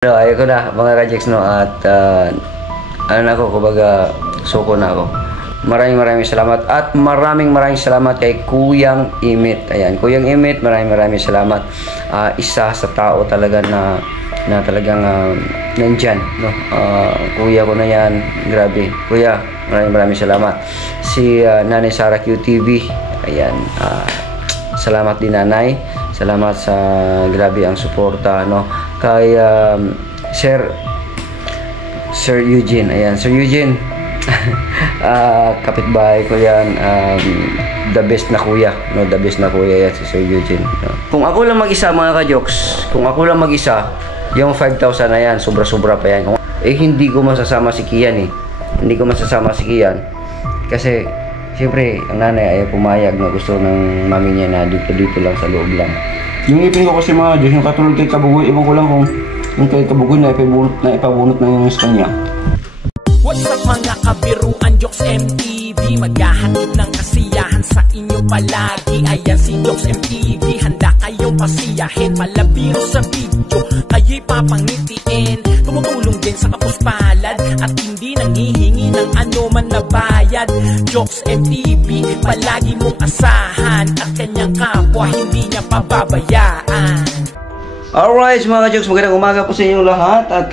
No, ayoko na mga Rajex, no, at ano na ako, kumbaga suko na ako. Maraming salamat at maraming salamat kay Kuyang Imit. Ayan, Kuyang Imit, maraming salamat. Isa sa tao talaga na talagang nandyan, no. Kuya ko na yan, grabe. Kuya, maraming salamat. Si Nanay Sara QTV, ayan, salamat din Nanay. Salamat sa grabe ang suporta, no, kay Sir Eugene. Ayan, Sir Eugene. Kapitbahay ko yan. The best na kuya, no, the best na kuya yan si Sir Eugene, no? Kung ako lang mag-isa mga ka-jokes, kung ako lang mag-isa, yung 5,000 na yan, sobra pa yan. Hindi ko masasama si Kian, hindi ko masasama si Kian kasi siyempre ang nanay ay pumayag na gusto ng mami niya na dito lang sa loob lang. Yung ipin ko kasi mga Diyos, yung katulad kay Kabugoy, iwan ko lang kung yung kay Kabugoy na ipabunot na yung sa kanya. What's up mga kabiruan, Jokes MTV, maghahatid ng kasiyahan sa inyo palagi. Ayan si Jokes MTV, handa kayong pasiyahin, malabiro sa video, kayo'y papangitiin. Tumutulong din sa kapuspalad at hindi nanghihingi ng anuman na bayad. Jokes MTV, palagi mong asahan at kanyang kapwa hindi niya pababayaan. Alright mga ka-jokes, magandang umaga po sa inyo lahat. At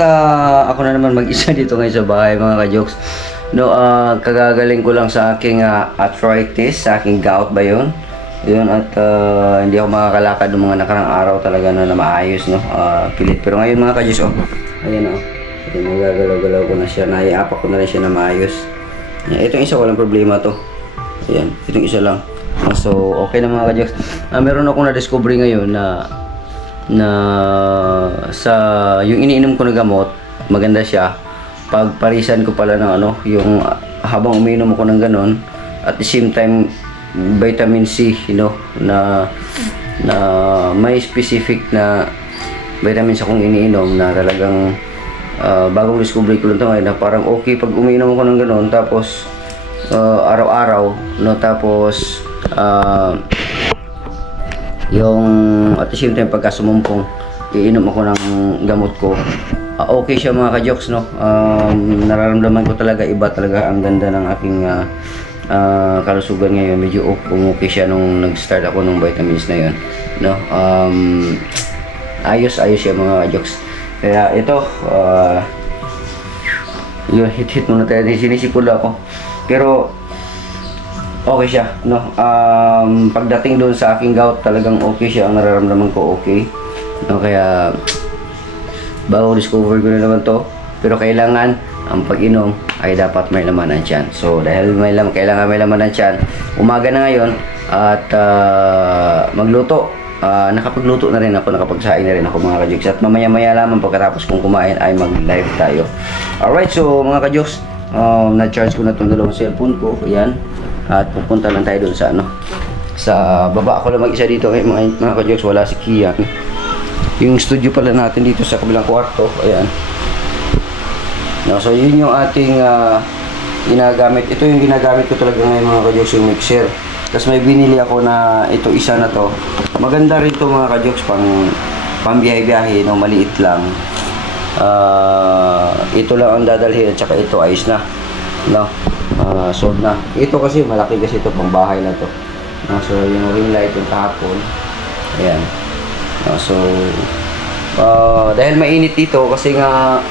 ako na naman mag-isa dito ngayon sa bahay mga ka-jokes, no. Kagagaling ko lang sa aking arthritis, sa aking gout ba yun. At hindi ako makakalakad ng mga nakarang araw talaga na maayos, no. Pilit, pero ngayon mga ka-jokes, ayan, magagalaw-galaw ko na siya, naiapak ko na rin siya na maayos. Itong isa walang problema to. Ayan, itong isa lang. So okay na mga ka-jokes. Meron akong na-discover ngayon na sa yung iniinom ko na gamot, maganda siya. Pagparisan ko pala ng yung habang umiinom ako ng ganon, at the same time vitamin C, na may specific na vitamins akong iniinom na talagang bagong discovery ko lang ito ngayon na parang okay pag umiinom ako ng ganon, tapos araw-araw, no, tapos yung at the same time pagka sumumpong iinom ako ng gamot ko, okay siya mga ka-jokes, no. Nararamdaman ko talaga iba talaga ang ganda ng aking kalusugan ngayon. Medyo okay siya nung nag-start ako ng vitamins na yun, no. Ayos siya mga ka-jokes. Kaya ito yun, hit muna tayo, sinisipul ako pero okay siya, no. Pagdating doon sa aking gout, talagang okay siya, ang nararamdaman ko okay, no. Kaya bago discover ko na naman to, pero kailangan ang pag-inom ay dapat may laman ng tiyan. So dahil kailangan may laman ng tiyan, umaga na ngayon at magluto. Nakapagluto na rin ako, nakapagsaing na rin ako mga ka-jokes, at mamaya lamang pagkatapos kong kumain ay mag-live tayo. Alright, so mga ka-jokes, na-charge ko na itong dalawang cellphone ko, ayan. At pupunta lang tayo doon sa sa baba. Ako lang mag-isa dito ngayon mga ka-jokes, wala si Kian. Yung studio pala natin dito sa kabilang kwarto, ayan, no. So yun yung ating ginagamit. Ito yung ginagamit ko talaga ngayon mga ka-jokes, yung mixer. Tapos may binili ako na ito, isa na to. Maganda rin to mga ka-jokes, pang biyahe-biyahe, no, maliit lang. Ito lang ang dadalhin, at saka ito ayos na, no. Sold na. Ito kasi malaki kasi ito pang bahay na to. So yung ring light yung kahapon, ayan. So dahil mainit dito kasi nga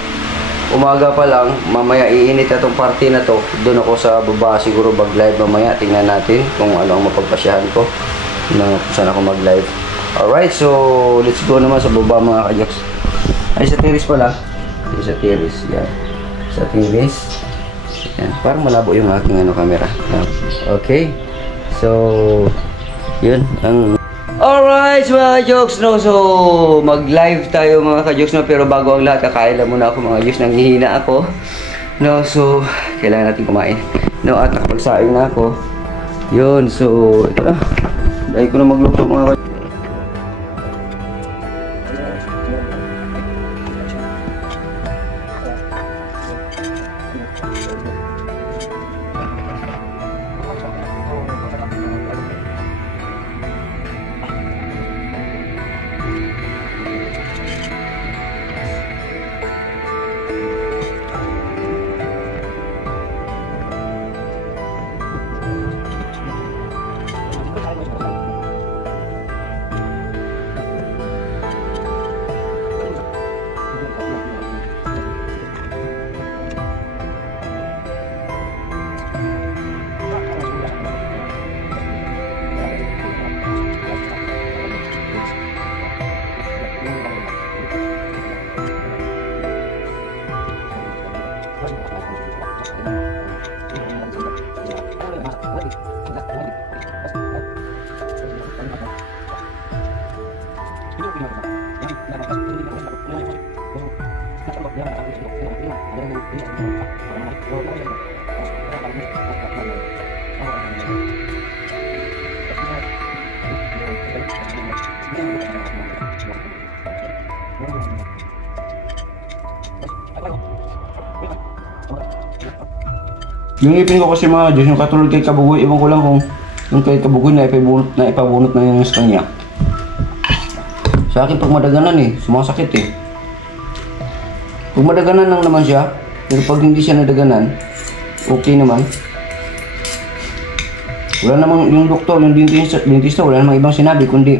umaga pa lang, mamaya iinit na tong party na to. Doon ako sa baba siguro mag-live mamaya. Tingnan natin kung ano ang mapagpasyahan ko na kung saan ako mag-live. Alright, so let's go naman sa baba mga ka-jokes. Ay, sa terrace pala. Sa terrace, yan. Sa terrace. Yan, parang malabo yung aking camera. Okay. So, yun ang alright mga ka-jokes, no. So, mag-live tayo mga ka-jokes, no. Pero bago ang lahat, kakain lang muna ako mga ka-jokes. Nanghihina ako, no. So, kailangan natin kumain, no. At nakapagsaing na ako. Yun, so ito na. Dahil ko na magluto mga ka-jokes. Yung ngipin ko kasi mga Diyos, yung katulad kay Kabugoy, ewan ko lang kung yung kay Kabugoy na ipabunot na yung sa kanya. Sa akin pag madaganan sumasakit Pag madaganan lang naman siya, pero pag hindi siya nadaganan, okay naman. Wala namang yung doktor, yung dentista, wala namang ibang sinabi, kundi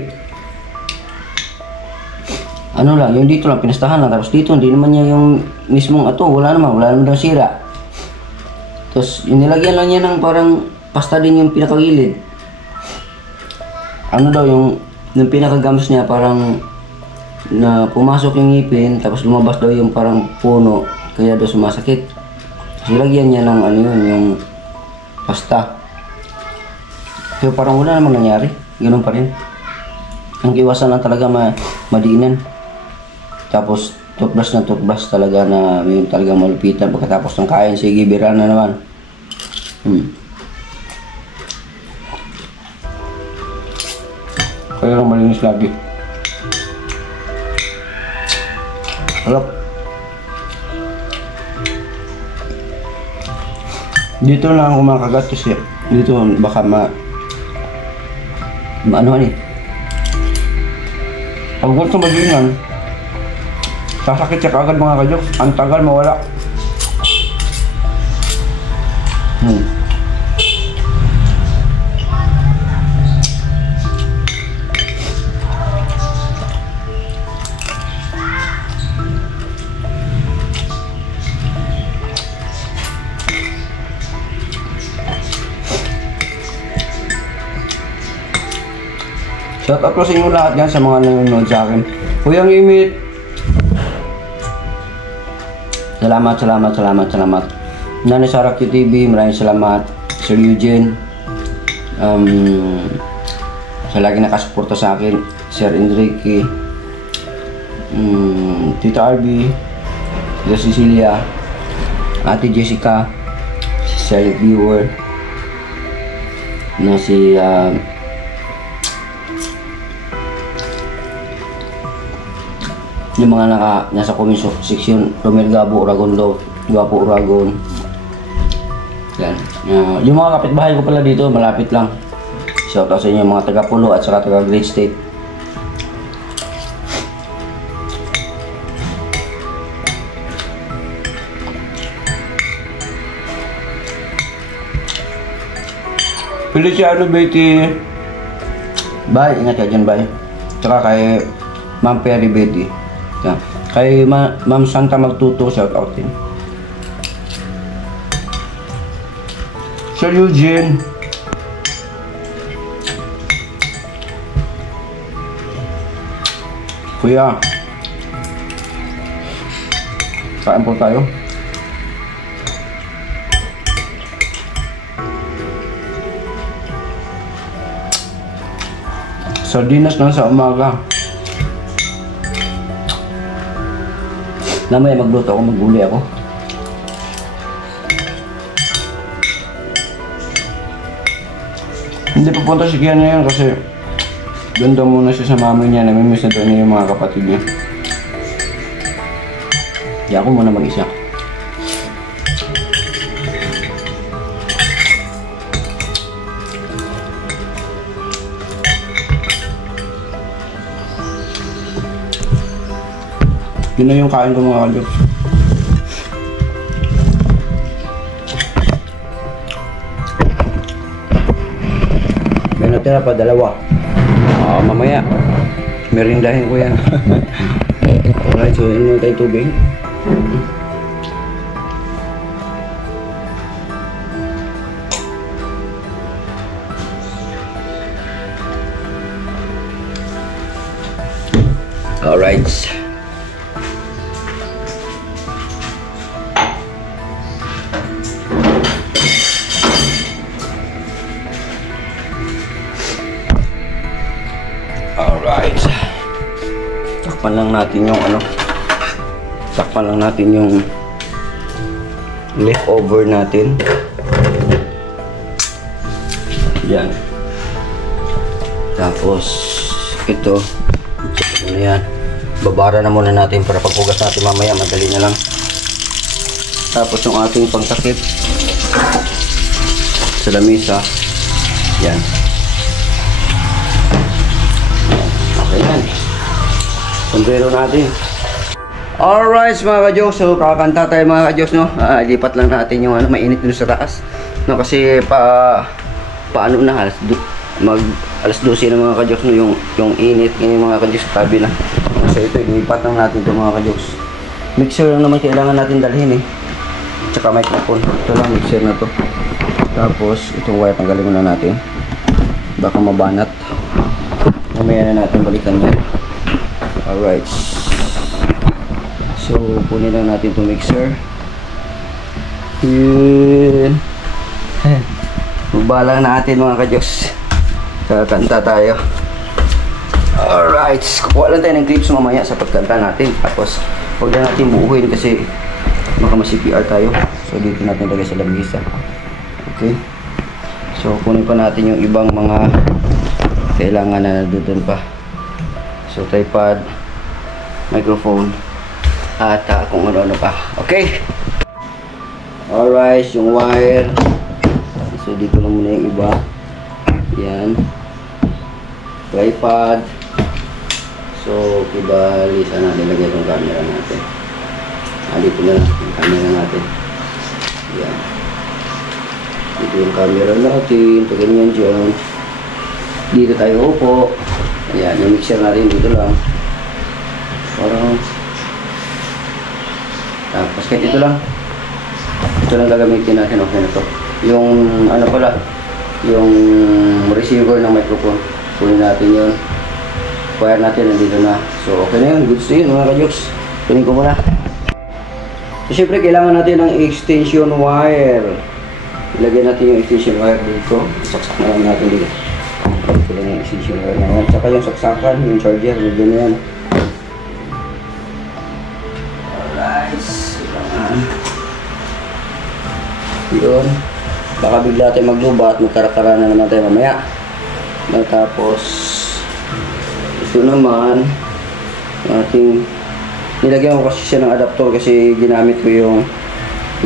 ano lang, yung dito lang, pinastahan lang, tapos dito, hindi naman niya yung mismong wala naman daw sira. Tapos, inilagyan lang niya ng parang pasta din yung pinakagilid. Ano daw, yung pinakagams niya, parang na pumasok yung ngipin, tapos lumabas daw yung parang puno, kaya daw sumasakit. Tapos, nilagyan niya ng yung pasta. Pero parang wala namang nangyari. Ganun pa rin. Ang iwasan lang talaga madiinan. Tapos, toothbrush talaga na yung talaga malupitan pagkatapos ng kain. Sige, bira na naman. Kaya lang malinis lagi. Harap. Dito lang ako makagat kasi dito baka maanuhan Pag gusto madiinan, sasakit siya kaagad mga kajoks. Ang tagal mawala. Shout out po sa inyo lahat yan sa mga nanonood sa akin. Kuyang Imit, salamat. Nanay Sarah QTV, maraming salamat. Sir Eugene, sa lagi nakasuporta sa akin. Sir Enrique, Tita Arby, Tita Cecilia, Ate Jessica, silent viewer, na si yung mga nasa comment section, Romel Gabo, Uragon, Gwapo Uragon. Yan. Yung mga kapitbahay ko pala dito, malapit lang. Shout out sa inyo mga taga Pulo at saka taga Great State. Feliciano Betty. Bye, ingat ka dyan, bye. Tsaka kay Ma'am Perry Betty. Yan. Kay Ma'am Santa Magtuto, shout out din. Sir Eugene. Kuya. Kain po tayo. Sardinas lang sa umaga. Namaya magluto ako, magguli ako. Hindi papunta si Kian ngayon kasi ganda muna siya sa mami niya. Namimiss na doon niya yung mga kapatid niya. Di ako muna mag-isa. Yun na yung kain ko mga kalip. May natira pa, dalawa. Mamaya merindahin ko yan. Alright, so yun muna tayo tubig. Alright. Alright. Takpan lang natin yung Sakpan lang natin yung leftover natin. Yan. Tapos ito, check mo na yan. Babara na muna natin para paghugas natin mamaya, madali na lang. Tapos yung ating pangtakip sa lamisa. Yan. Okay yan. Sombrero natin. Alright mga ka-jokes, so kakanta tayo mga ka-jokes, no? Lipat lang natin yung ano, mainit dun sa taas, no? Kasi paano na alas 12 na mga ka-jokes, no? Yung init ngayon mga ka-jokes, tabi na. So ito, lipat lang natin ito mga ka-jokes. Mixer lang naman kailangan natin dalhin, eh. Tsaka microphone. Ito lang, mixer na to. Tapos itong wire tanggalin muna natin, baka mabanat. Mamaya na natin balikan yan. Alright, so kunin lang natin itong mixer. Yun. Magbalang natin mga ka-jokes, kakanta tayo. Alright, kukuha lang tayo ng clips mamaya sa pagkanta natin. Tapos huwag na natin buuhin kasi baka ma-CPR tayo. So dito natin lagay sa lamisa. Okay, so kunin pa natin yung ibang mga kailangan na nandun pa. So tripod, microphone, at kung ano-ano pa. Okay, alright, yung wire. So dito lang muna yung iba. Yan, tripod. So kibali sana nilagay itong camera natin. Dito na lang yung camera natin. Yan, dito yung camera natin. Pag ganyan dyan, dito tayo upo. Ayan, yung mixer natin dito lang. Parang tapos kahit ito lang. Ito lang gagamitin natin. Okay na to. Yung ano pala, yung receiver ng microphone, kunin natin yun. Wire natin nandito na. So okay na yun. Goods na yun mga ka-jokes. Kunin ko muna. So syempre kailangan natin ng extension wire. Ilagay natin yung extension wire dito. Saksak na lang natin dito. Ito lang yung extension wire na yan. Saka yung saksakan, yung charger, dito na yan. Alright. Yun. Baka bigla tayo maglubat, magkarakara na naman tayo mamaya. Tapos ito naman ating nilagyan ko kasi siya ng adapter kasi ginamit ko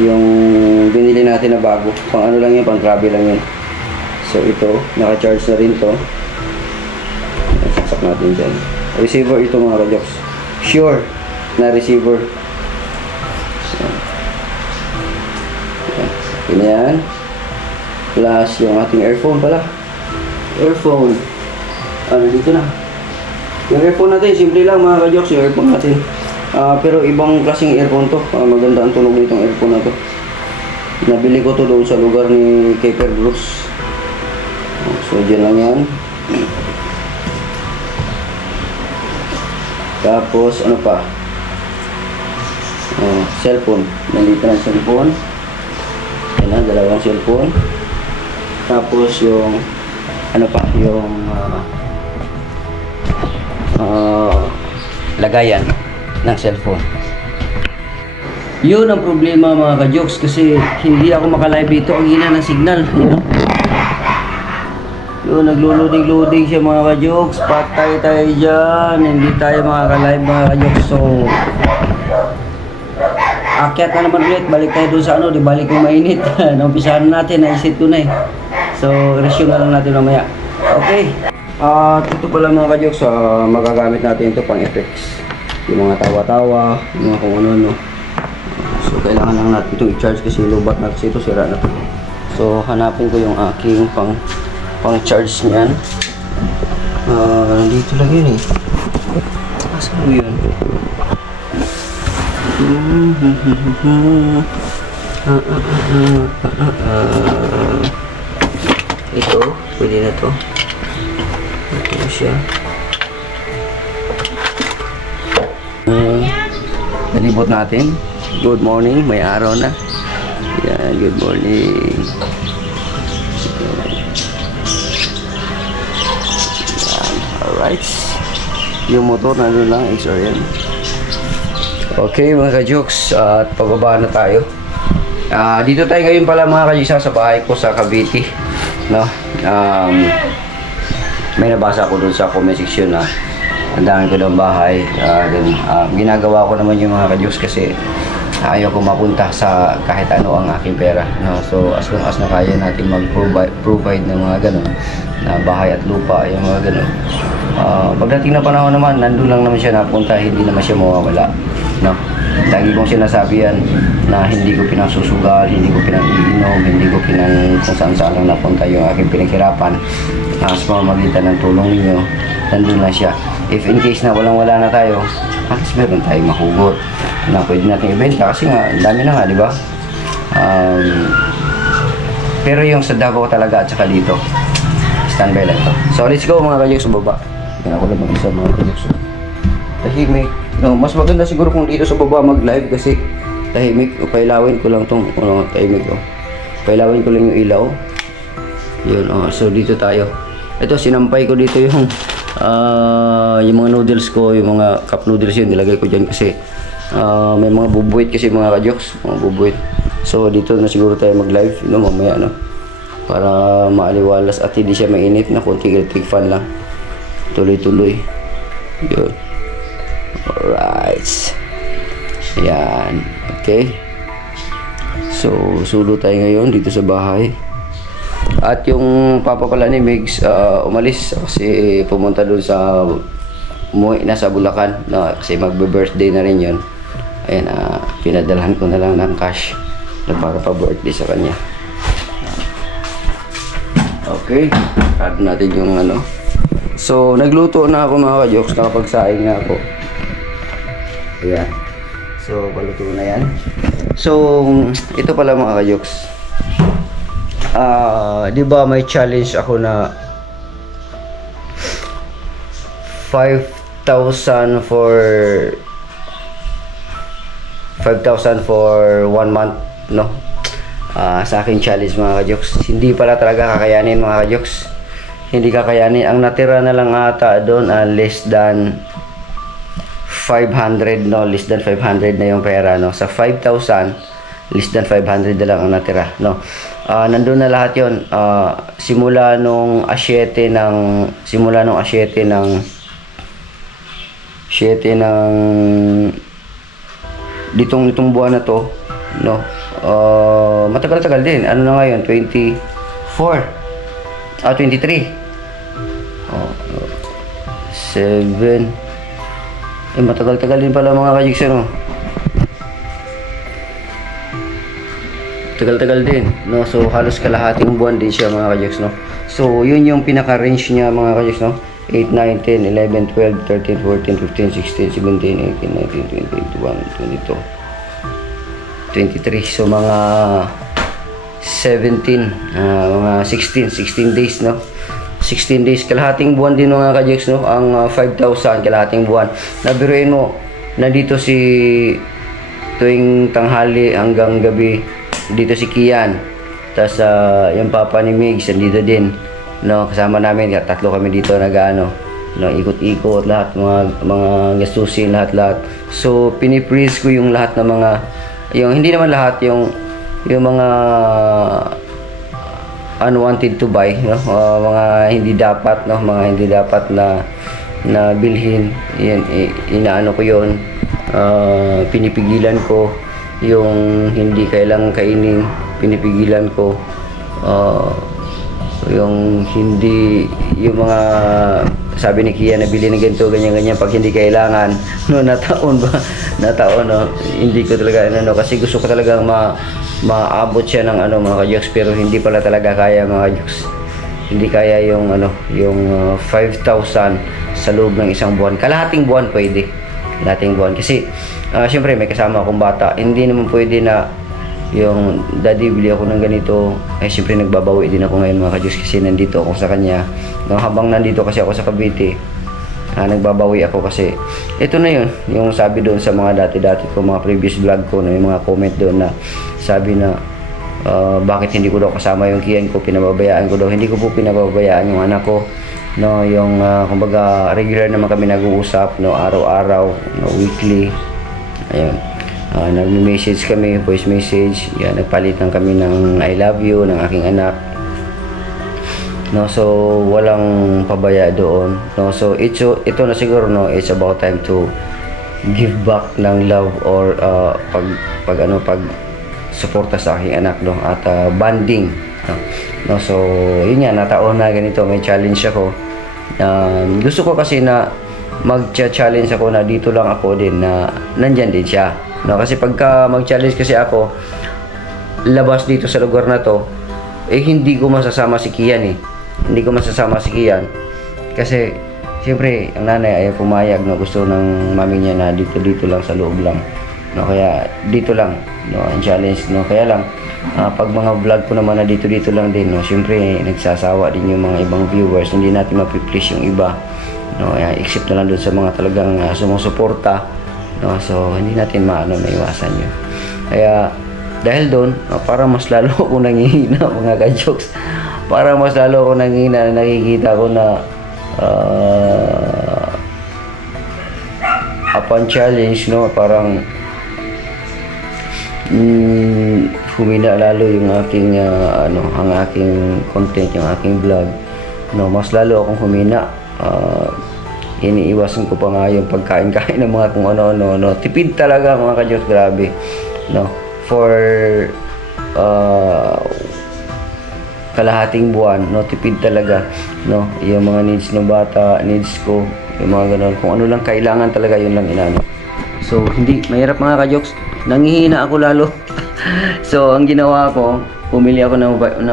yung binili natin na bago. Pang ano lang yun, pang travel lang yun. So ito, naka-charge na rin to. Saksak natin dyan. Receiver ito mga ka-jokes. Sure na receiver. So, ganyan. Plus yung ating earphone pala. Earphone. Ano dito na. Yung earphone natin, simple lang mga ka-jokes, yung earphone natin. Pero ibang klaseng earphone to. Maganda ang tunog nitong earphone na to. Nabili ko to doon sa lugar ni Keper Bruce. So dyan lang yan. Tapos ano pa, cellphone. Nandito na cellphone. Yan na, dalawang cellphone. Tapos yung ano pa, yung lagayan ng cellphone. Yun ang problema mga ka-jokes kasi hindi ako makalive dito. Ang hina ng signal. Yun, naglo-loading siya mga ka-jokes. Patay tayo dyan. Hindi tayo makaka-live mga ka-jokes. So akyat na naman ulit. Balik tayo dun sa ano. Di balik yung mainit. Naumpisahan natin. Naisit ko na eh. So resume na lang natin mamaya. Okay. Ito pala mga ka-jokes. Magagamit natin ito pang effects. Yung mga tawa-tawa. Yung mga kung ano-ano. So kailangan lang natin ito i-charge kasi lubat na kasi ito. Sira na ito. So hanapin ko yung aking pang-charge niyan. Dito lang yun eh. Asan mo yun? Ito, pwede na to. Ito siya. Nalibot natin. Good morning, may araw na. Yan, good morning. Yan, alright. Yung motor na doon lang, XRM. Okay mga ka-jokes, at pababa na tayo. Dito tayo ngayon pala mga ka-jokes sa bahay ko sa Cavite, no? May nabasa ko dun sa comment section na ang dami ko ng bahay. Ginagawa ko naman yung mga ka-jokes kasi ayaw ko mapunta sa kahit ano ang aking pera, no? So as long as na kaya natin mag-provide ng mga ganun na bahay at lupa, yung mga ganun. Pagdating na panahon naman, nandun lang naman siya napunta, hindi naman siya mawawala, no? Lagi kong sinasabi yan na hindi ko pinasusugal, hindi ko pinag-iinom, hindi ko kung saan-saan lang napunta yung aking pinaghirapan. Sa pamamagitan ng tulong ninyo, nandun lang siya. If in case na walang-wala na tayo, at least meron tayong mahugot na pwede natin ibenta kasi nga, dami na nga, di ba? Pero yung sa Davao talaga at saka dito, standby lang to. So let's go mga ka-jokes sa baba. Yan ako lang mag-isa mga ka-jokes. Tahimik. No, mas maganda siguro kung dito sa baba mag-live kasi tahimik. Pailawin ko lang tong tahimik ko. Pailawin ko lang yung ilaw. Yun, so dito tayo. Ito, sinampay ko dito yung mga noodles ko, yung mga cup noodles yun, nilagay ko dyan kasi may mga bubuit kasi mga ka-jokes, mga bubuit. So dito na siguro tayo mag-live, no, mamaya, no, para maaliwalas at hindi siya mainit na konting electric fan lang. Tuloy-tuloy. Yun. Alright. Yan. Okay. So, sulo tayo ngayon dito sa bahay. At yung papa pala ni Migs umalis kasi pumunta doon sa nasa Bulacan, no, kasi magbe-birthday na rin yun. Ayan, pinadalhan ko na lang ng cash na para pa-birthday sa kanya. Okay, add natin yung ano. So, nagluto na ako mga ka-jokes, nakapagsaing na ako. Ayan. So, paluto na yan. So, ito pala mga ka-jokes. Di ba may challenge ako na 5,000 for 1 month, no? Sa akin challenge mga ka-jokes. Hindi pala talaga kakayanin mga ka-jokes. Hindi kakayanin. Ang natira na lang ata doon less than 500, no? Less than 500 na yung pera, no? Sa 5,000, less than 500 na lang ang natira, no? Nandun na lahat yon. Simula nung asyete ng ditong buwan na to, no? Matagal-tagal din. Ano na ngayon? 23. Oh, 7. Matagal-tagal din pala mga ka-jigs, no? Tagal-tagal din, no? So halos kalahating buwan din siya mga ka-jigs, no? So yun yung pinaka-range niya mga ka-jigs, no? 8, 9, 10, 11, 12, 13, 14, 15, 16, 17, 18, 19, 20, 21, 22, 23. So mga 17, mga 16 days, no? 16 days, kalahating buwan din mga ka-jokes, no? Ang 5,000, kalahating buwan. Nabiruin mo, nandito si tuwing tanghali hanggang gabi, dito si Kian. Tapos yung papa ni Migs, nandito din, no? Kasama namin, tatlo kami dito nag-ano, no? Ikot-ikot, lahat, mga gastusin, lahat. So, piniprease ko yung lahat ng mga, hindi naman lahat, yung mga unwanted to buy, no? Mga hindi dapat, no? Mga hindi dapat na bilhin. Yan, inaano ko yon, pinipigilan ko yung hindi kailangang kainin, pinipigilan ko yung hindi, yung mga sabi ni Kia na bili ng ganito, ganyan pag hindi kailangan, no? Nataon, no? Hindi ko talaga kasi gusto ko talagang maabot siya ng mga ka-jokes, pero hindi pala talaga kaya mga ka-jokes. Hindi kaya yung 5,000 sa loob ng isang buwan. Kalahating buwan pwede. Kalahating buwan kasi syempre may kasama akong bata. Hindi naman pwede na yung daddy bili ako ng ganito, syempre nagbabawi din ako ngayon mga ka-jokes kasi nandito ako sa kanya. No, habang nandito kasi ako sa Cavite, nagbabawi ako kasi ito na yun, yung sabi doon sa mga dati ko, mga previous vlog ko, na yung mga comment doon na sabi na bakit hindi ko daw kasama yung Kian ko, pinababayaan ko daw. Hindi ko po pinababayaan yung anak ko, no? Yung kumbaga regular naman kami nag-uusap, no? Araw-araw, no? Weekly, Ayun. Nag-message kami, voice message. Yan, nagpalitan kami ng I love you ng aking anak. No, so walang pabaya doon. No, so ito na siguro, no, it's about time to give back ng love or pag suporta sa aking anak, no, at bonding, no. So yun yan, nataon na ganito, may challenge ako. Gusto ko kasi na mag-challenge ako na dito lang ako din, na nandyan din siya, no, kasi pagka mag-challenge kasi ako labas dito sa lugar na to, hindi ko masasama si Kian, hindi ko masasama si Kian kasi siyempre ang nanay ay pumayag, no, gusto ng mami niya na dito lang sa loob lang, no, kaya dito lang, no, ang challenge, no. Kaya lang pag mga vlog ko naman na dito lang din, no, siyempre nagsasawa din yung mga ibang viewers, hindi natin mapi-please yung iba, no, kaya except na lang doon sa mga talagang sumusuporta, no, so hindi natin maiwasan yun. Kaya dahil doon, para mas lalo ako nangihina mga ka-jokes, para mas lalo ako nangihina, nakikita ko na upon challenge, no, parang humina lalo yung aking ang aking content, yung aking vlog, no, mas lalo akong humina. Iniiwasan ko pa nga yung pagkain-kain ng mga kung ano-ano, no. Tipid talaga mga ka-jokes, grabe, no, for kalahating buwan, no, tipid talaga, no, yung mga needs ng bata, needs ko, yung mga ganun, kung ano lang kailangan talaga, yun lang inano. So hindi mahirap mga ka-jokes, nangihina ako lalo. So ang ginawa ko, pumili ako ng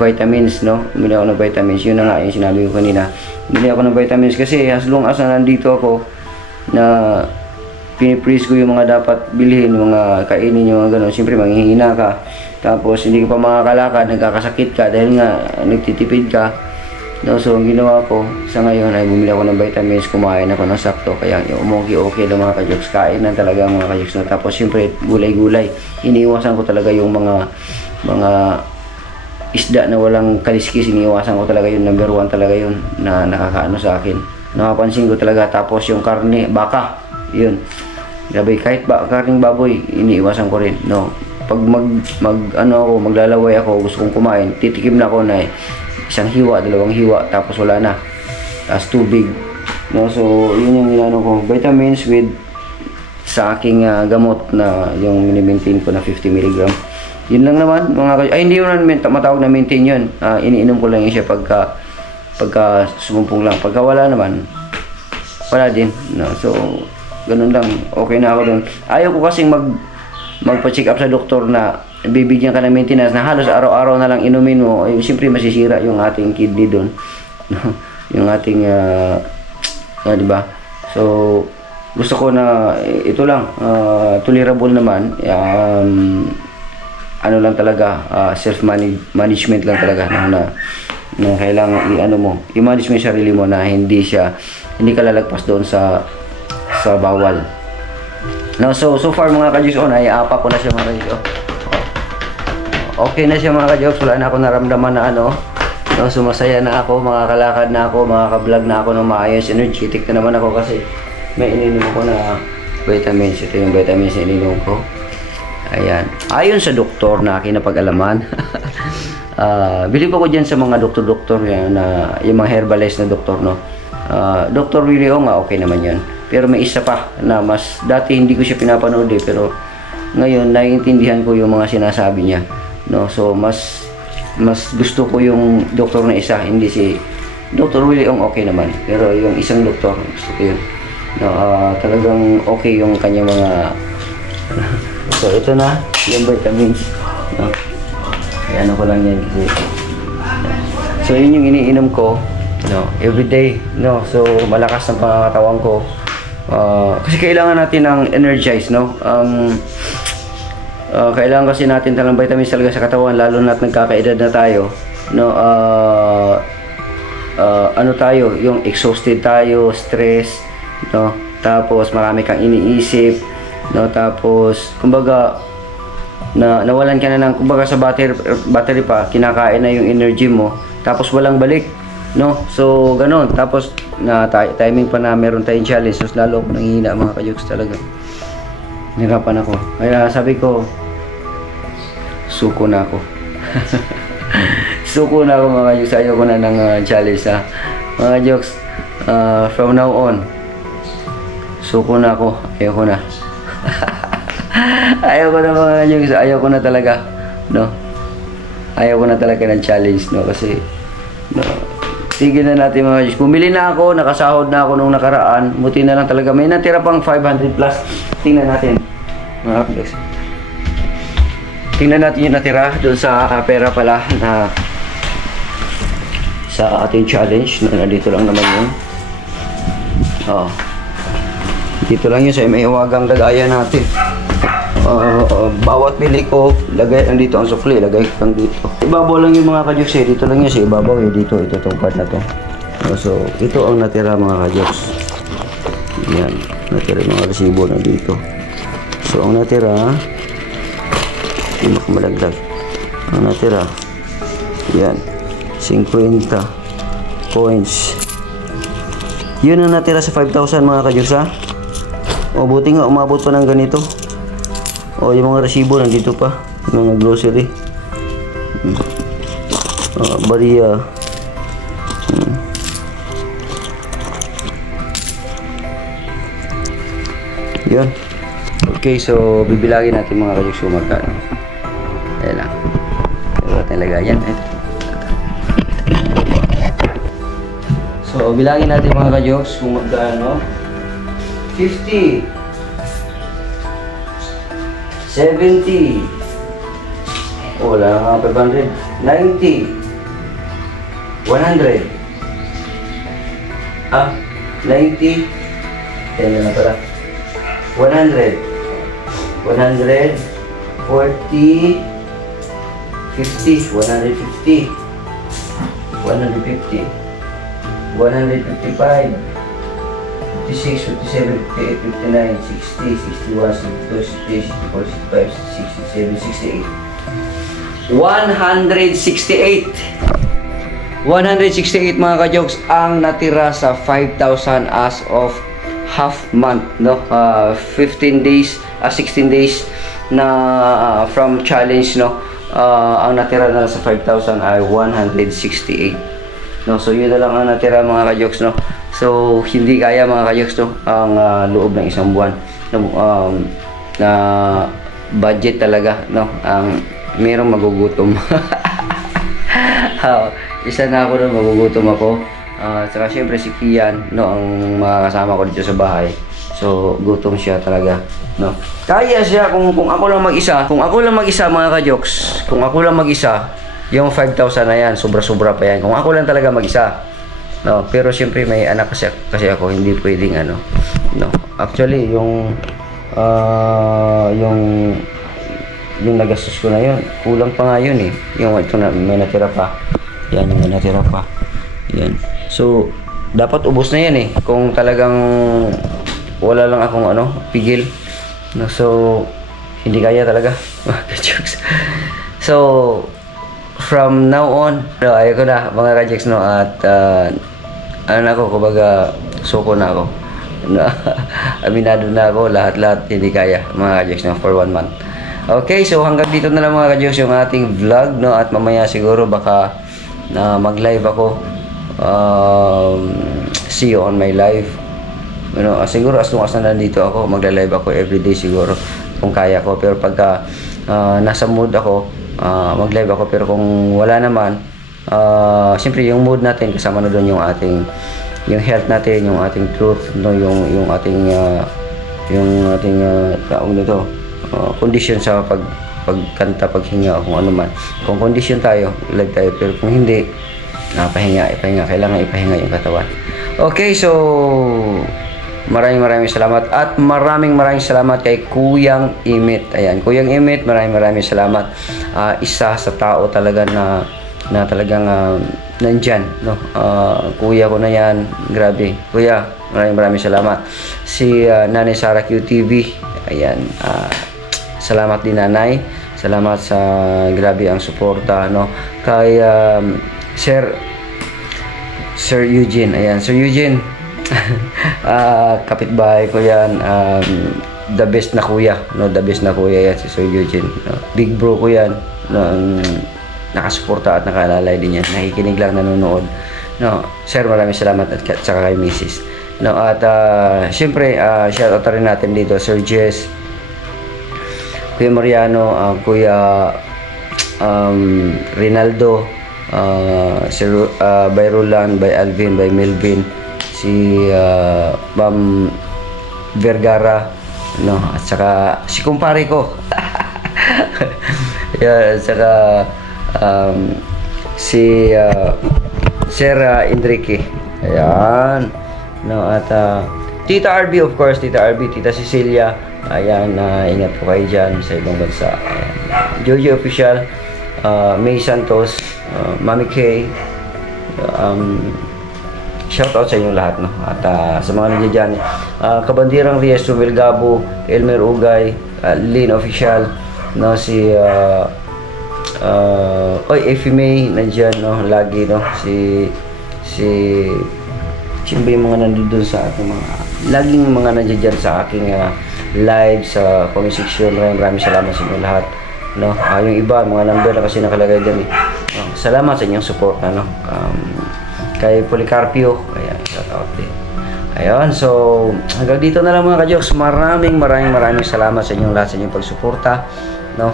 vitamins, no, pumili ako ng vitamins, yun na nga yung sinabi ko kanina, pumili ako ng vitamins kasi as long as nandito ako, na piniprease ko yung mga dapat bilhin, yung mga kainin, yung mga ganun, siyempre manghihina ka. Tapos hindi ka pa makakalakad, nagkakasakit ka dahil nga nagtitipid ka, no. So ang ginawa ko sa ngayon ay bumili ako ng vitamins, kumain ako ng sakto, kaya okay lang mga ka-jokes, kain na talaga mga ka-jokes, no. Tapos siyempre gulay-gulay, iniiwasan ko talaga yung mga isda na walang kaliskis, iniiwasan ko talaga yun, number 1 talaga yun na nakakaano sa akin, nakapansin ko talaga. Tapos yung karne, baka, yun, grabe, kahit karning baboy, iniiwasan ko rin, no. Pag maglalaway ako, gusto kong kumain, titikim na ako na isang hiwa, 2 hiwa, tapos wala na, as tubig, no. So yun yung inano ko, vitamins with sa aking gamot na yung mini-maintain ko na 50 mg. Yun lang naman mga ay, hindi yun matawag na maintain yun, iniinom ko lang yun siya pagka sumumpong lang, pagka wala naman, wala din, no. So ganun lang, okay na ako dun. Ayaw ko kasing magpa-check up sa doktor na bibigyan ka ng maintenance na halos araw-araw na lang inumin mo. Ay, siyempre masisira yung ating kidney doon, no? Yung ating diba? So gusto ko na ito lang, tolerable naman, ano lang talaga, self management lang talaga, na kailangan i-manage mo yung sarili mo na hindi ka lalagpas doon sa bawal, no. So far mga ka-jokes, ay apa ko na siya mga ka-jokes, okay na siya mga ka-jokes, wala na ako naramdaman na no, sumasaya na ako, makakalakad na ako, makaka-vlog na ako ng maayos, energetic na naman ako kasi may ininom ko na vitamins. Ito yung vitamins na ininom ko, ayan, ayon sa doktor na aking napag-alaman. Bilib ako dyan sa mga doktor na yung mga herbalist na doktor, no. Dr. Willie nga okay naman yun, pero may isa pa na mas dati hindi ko siya pinapanood pero ngayon naiintindihan ko yung mga sinasabi niya, no. So mas gusto ko yung doktor na isa, hindi si Dr. Willie okay naman, pero yung isang doktor gusto ko yun, no. Talagang okay yung kanyang mga so ito na yung vitamins, no. Ayan ako lang yan kasi so yun yung iniinom ko, no, everyday, no. So malakas ang pangangatawan ko, kasi kailangan natin ng energize, no. Kailangan kasi natin talang vitamins talaga sa katawan, lalo na't nagkakaedad na tayo, no. Tayo, yung exhausted tayo, stress, no. Tapos marami kang iniisip, no. Tapos kumbaga nawalan ka na ng kumbaga sa battery pa, kinakain na yung energy mo, tapos walang balik, no. So ganon, tapos na timing pa na meron tayong challenge, so lalo ako nanghihina mga ka-jokes talaga. nirapan ako. Kaya sabi ko, suko na ako. Suko na ako mga jokes. Ayoko na ng challenge ha. Mga jokes, from now on, suko na ako. Ayoko na. Ayoko na mga jokes. Ayoko na talaga. No? Ayoko na talaga ng challenge. No? Kasi, no, tigil na natin mga jokes. Bumili na ako, nakasahod na ako nung nakaraan. Buti na lang talaga. May natira pang 500 plus. Tingnan natin. Mga jokes. Tingnan natin yung natira doon sa pera pala na sa ating challenge. Nandito lang naman yun. Oh. Dito lang yun sa may iwagang lagayan natin. Bawat bili ko, lagay lang dito ang sukli. Lagay lang dito. Ibabaw lang yung mga kajoks eh. Dito lang yun sa ibabaw eh. Dito, ito itong part na to. So, ito ang natira mga kajoks. Yan. Natira yung mga resibo na dito. So, ang natira, hindi makamalaglag. Ang natira, yan, 50 coins. Yun ang natira sa 5,000 mga kajoks ha. O buti nga umabot pa ng ganito. O yung mga resibo nandito pa. Yung mga grocery, bariya. Yun. Okay, so bibilagin natin mga kajoks kung magkano. Ayan lang. Ito natin lagayan. So, bilangin natin mga kajoks kung magkano. 50 70 wala nga 500 90 100 90 yan na pala 100 100 40 50 150 150 155 56 57 58 59 60 61 62 63 64 65 66 67 68 168 mga kajoks ang natira sa 5,000 as of half month, no? 15 days 16 days na from challenge, no? Ang natira na sa 5,000 ay 168, no? So yun na lang ang natira mga kajoks, no? So hindi kaya mga kajoks, no, ang loob ng isang buwan na budget talaga, no? Ang merong magugutom. Isa na ako doon, magugutom ako. Saka syempre si Kian, no, ang mga kasama ko dito sa bahay. So gutom siya talaga, no. Kaya siya kung ako lang mag-isa, mga kajoks, kung ako lang mag-isa, yung 5,000 na yan, sobra-sobra pa yan. Kung ako lang talaga mag-isa, no. Pero syempre may anak kasi ako, hindi pwedeng ano, no. Actually yung nagastos ko na yun, kulang pa nga yun eh. Yung ito na may natira pa. Yan, yung may natira pa. Yan. So, dapat ubos na yan eh. Kung talagang wala lang akong ano, pigil. No, so, hindi kaya talaga. So, from now on, no, ayoko na mga kajeks, no, at ano na ako, kumbaga suko na ako. No, aminado na ako, lahat-lahat hindi kaya mga kajeks, no, for 1 month. Okay, so hanggang dito na lang mga kajeks yung ating vlog, no, at mamaya siguro baka mag-live ako. See you on my live. Ano, siguro as long as na nandito ako, magla-live ako everyday siguro kung kaya ko. Pero pagka nasa mood ako, mag-live ako. Pero kung wala naman, siyempre yung mood natin kasama na doon yung ating health natin, yung ating truth, no, yung ating taong nito, condition sa pagkanta, paghinga, kung ano man. Kung condition tayo, live tayo. Pero kung hindi, ipahinga, kailangan ipahinga yung katawan. Okay, so maraming salamat at maraming salamat kay Kuyang Imit. Ayan, Kuyang Imit, maraming salamat. Isa sa tao talaga na talagang nandyan, no? Kuya ko na yan, grabe. Kuya, maraming salamat. Si Nanay Sara QTV, ayan, salamat din Nanay. Salamat sa grabe ang suporta, no? Kay Sir Eugene, ayan, Sir Eugene. Kapitbahay ko yan. the best na kuya, no, the best na kuya yan si Sir Eugene, no? Big bro ko yan, no, nakasuporta at nakaalalay din yan, nakikinig lang, nanonood, no. Sir, maraming salamat at saka kay Mrs. No, at syempre shout out rin natin dito Sir Jess, Kuya Mariano, Kuya Rinaldo, Sir by Roland, by Alvin, by Melvin, si Ma'am Vergara, no, at saka si kumpare ko. Yeah, at saka si Sir Enrique. Ayan. No, at Tita RB, of course, Tita RB, Tita Cecilia. Ayan, ingat po kayo dyan sa ibang bansa. Ayan. Jojo Official, May Santos, Mami Kay, shout out sa inyo lahat, no? At sa mga nandiyan dyan, Kabandirang Reyes, Romel Gabo, Elmer Ugay, Lynn Official, no, si Effie May nandiyan, no, lagi, no, si sino ba yung mga nandun sa aking mga laging mga nandiyan dyan sa aking live sa comment section. Maraming salamat sa inyo lahat, no. Yung iba mga number na kasi nakalagay dyan, salamat sa inyong support, no. Kay Policarpio, ayan, shout out din. Ayun, so hanggang dito na lang mga ka-jokes. Maraming salamat sa inyong lahat, sa inyong pagsuporta, no.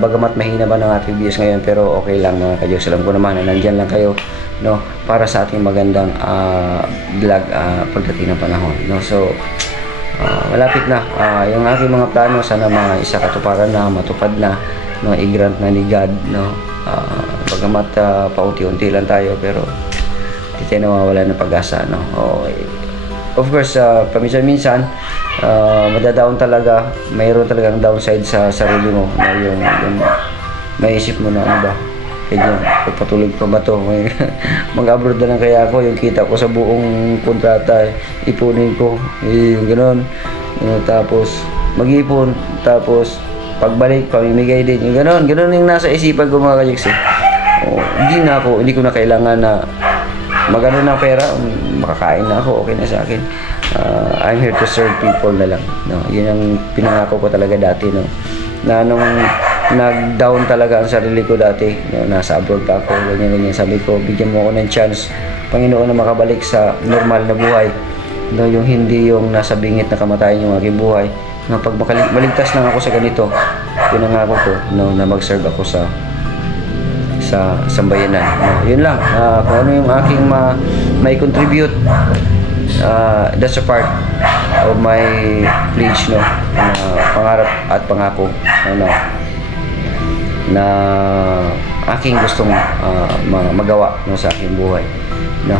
Bagamat mahina ba ng ating views ngayon, pero okay lang mga ka-jokes. Alam ko naman na nandyan lang kayo, no, para sa ating magandang vlog pagdating ng panahon, no. So malapit na yung aking mga plano, sana mga isa katuparan na, matupad na, no, i-grant na ni God, no. Bagamat paunti-unti lang tayo, pero hindi tayo nawawala ng pag-asa, no. Of course, paminsan-minsan madadaon talaga, mayroon talagang downside sa sarili mo, no, yung maisip mo na ano ba, ganyan, pagpatuloy pa ba to, mag-abroad na lang kaya ako, yung kita ko sa buong kontrata ipunin ko, yung gano'n, tapos mag-ipon, tapos pagbalik pamimigay din, yung gano'n yung nasa isipan ko mga ka-jokes, hindi ko na kailangan na magano ng pera, makakain na ako, okay na sa akin. I'm here to serve people na lang, no. Yun ang pinangako ko talaga dati, no, na nung nag-down talaga ang sarili ko dati, no, nasa abroad pa ako, ganyan, sabi ko, bigyan mo ako ng chance, Panginoon, na makabalik sa normal na buhay, no, yung hindi yung nasa bingit na kamatayan yung aking buhay, no, pag maligtas lang ako sa ganito, pinangako ko, no, na mag-serve ako sa sambayanan, no. Yun lang, kung ano yung aking may contribute, that's a part of my pledge, no, pangarap at pangako, no, na aking gustong magawa, no, sa aking buhay, no.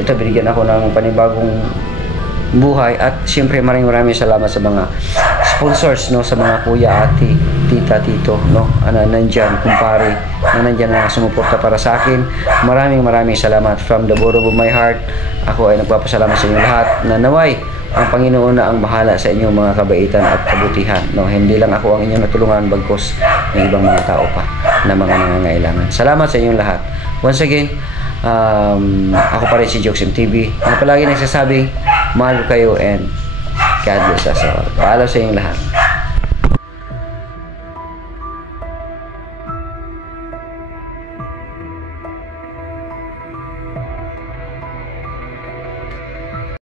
Ito, binigyan ako ng panibagong buhay, at siyempre maraming salamat sa mga sponsors, no, sa mga kuya, ate, tita, tito, no, nandyan, kumpare, na nandyan na sumuporta para sa akin. Maraming salamat from the bottom of my heart. Ako ay nagpapasalamat sa inyo lahat, na naway ang Panginoon na ang bahala sa inyong mga kabaitan at kabutihan, no. Hindi lang ako ang inyong natulungan, bagkus ng ibang mga tao pa na mga nangangailangan. Salamat sa inyong lahat. Once again, ako pa rin si Jokes MTV, na palagi nagsasabing mahal ko kayo, and God bless us all. Paalam sa inyong lahat.